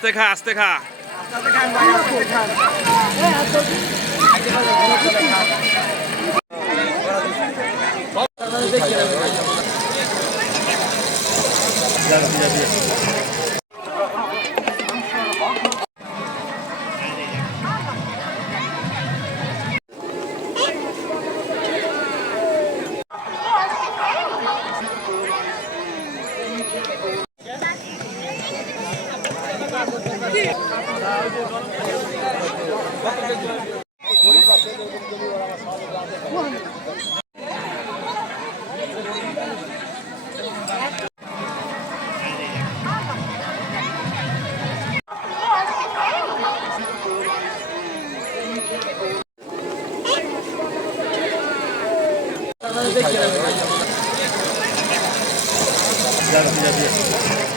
আস্তে খা আস্তে খা। Gracias.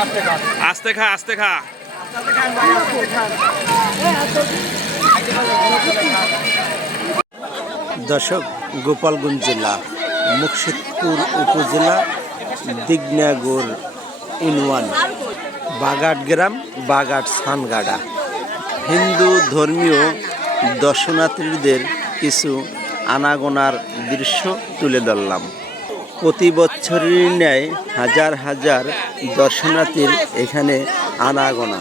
আস্তে খা আস্তে খা দর্শক গোপালগঞ্জ জেলা মুর্শিদপুর উপজেলা দিগনাগর ইনওয়ান বাগাট গ্রাম বাগাট সানগাড়া। হিন্দু ধর্মীয় দর্শনার্থীদের কিছু আনাগোনার দৃশ্য তুলে ধরলাম। প্রতি বছরের ন্যায় হাজার হাজার দর্শনার্থীর এখানে আনাগোনা।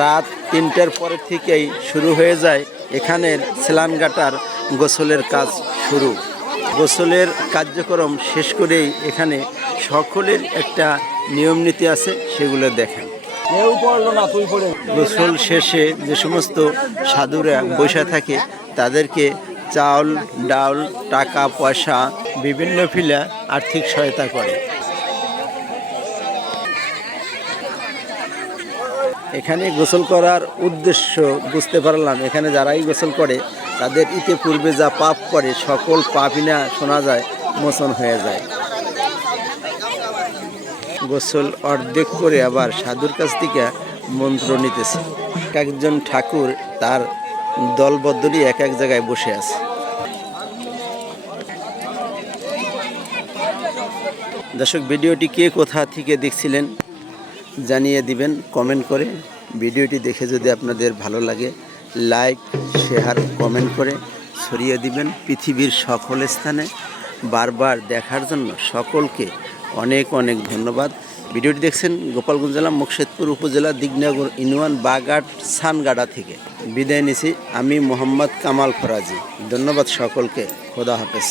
রাত তিনটার পরে থেকেই শুরু হয়ে যায় এখানের স্নানঘাটার গোসলের কাজ শুরু। গোসলের কার্যক্রম শেষ করেই এখানে সকলের একটা নিয়ম নীতি আছে সেগুলো দেখেন। গোসল শেষে যে সমস্ত সাধুরা বসে থাকে তাদেরকে চাউল ডাল টাকা পয়সা বিভিন্ন ফিলা আর্থিক সহায়তা করে। এখানে গোসল করার উদ্দেশ্য বুঝতে পারলাম। এখানে যারাই গোসল করে, তাদের ইতিপূর্বে যা পাপ করে, সকল পাপই না শোনা যায়, মোচন হয়ে যায়। গোসল অর্ধেক করে আবার সাধুর কাছ থেকে মন্ত্র নিতেছে। এক একজন ঠাকুর তার দলবদ্ধ এক এক জায়গায় বসে আছে। দর্শক, ভিডিওটি কে কোথা থেকে দেখছিলেন জানিয়ে দিবেন কমেন্ট করে। ভিডিওটি দেখে যদি আপনাদের ভালো লাগে লাইক শেয়ার কমেন্ট করে ছড়িয়ে দিবেন পৃথিবীর সকল স্থানে। বারবার দেখার জন্য সকলকে অনেক অনেক ধন্যবাদ। ভিডিওটি দেখছেন গোপালগঞ্জ জেলা মুর্শিদপুর উপজেলা দিগনগর ইনওয়ান বাগাট সানগাড়া থেকে। বিদায় নিছি, আমি মোহাম্মদ কামাল ফরাজি ধন্যবাদ সকলকে, খোদা হাফেজ।